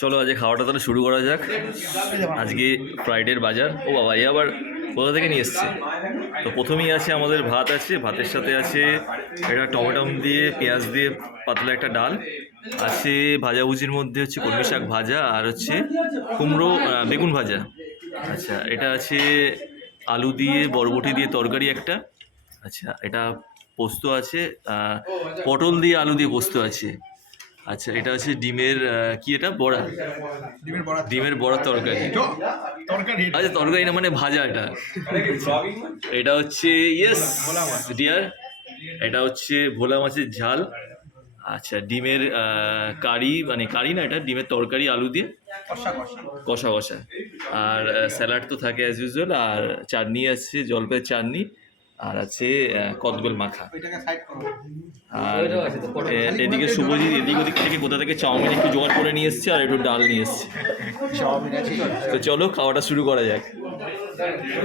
চলো আজকে খাওয়াটা তাহলে শুরু করা যাক। আজকে ফ্রাইডের বাজার। ও বাবা, এ আবার কোথা থেকে নিয়ে এসছে? তো প্রথমেই আছে আমাদের ভাত আছে, ভাতের সাথে আছে এটা টমেটম দিয়ে পেঁয়াজ দিয়ে পাতলা একটা ডাল আছে, ভাজাভুজির মধ্যে হচ্ছে কলমি শাক ভাজা আর হচ্ছে কুমড়ো বেগুন ভাজা। আচ্ছা, এটা আছে আলু দিয়ে বরবটি দিয়ে তরকারি একটা। আচ্ছা, এটা পোস্ত আছে, পটল দিয়ে আলু দিয়ে পোস্ত আছে। আচ্ছা, এটা হচ্ছে ডিমের কি এটা বড়া, ডিমের বড়ার তরকারি। আচ্ছা, তরকারি না মানে ভাজা এটা। এটা হচ্ছে ইয়েস ডিয়ার, এটা হচ্ছে ভোলা মাছের ঝাল। আচ্ছা, ডিমের কারি, মানে কারি না, এটা ডিমের তরকারি আলু দিয়ে কষা কষা। আর স্যালাড তো থাকে অ্যাজ ইউজুয়াল, আর চাটনি আছে জলপাইয়ের চাটনি, আর আছে কদবেল মাখা। আর এদিকে শুভজিৎ এদিক ওদিক থেকে কোথা থেকে চাউমিন একটু জোগাড় করে নিয়ে এসছে আর একটু ডাল নিয়ে এসছে। তো চলো খাওয়াটা শুরু করা যাক।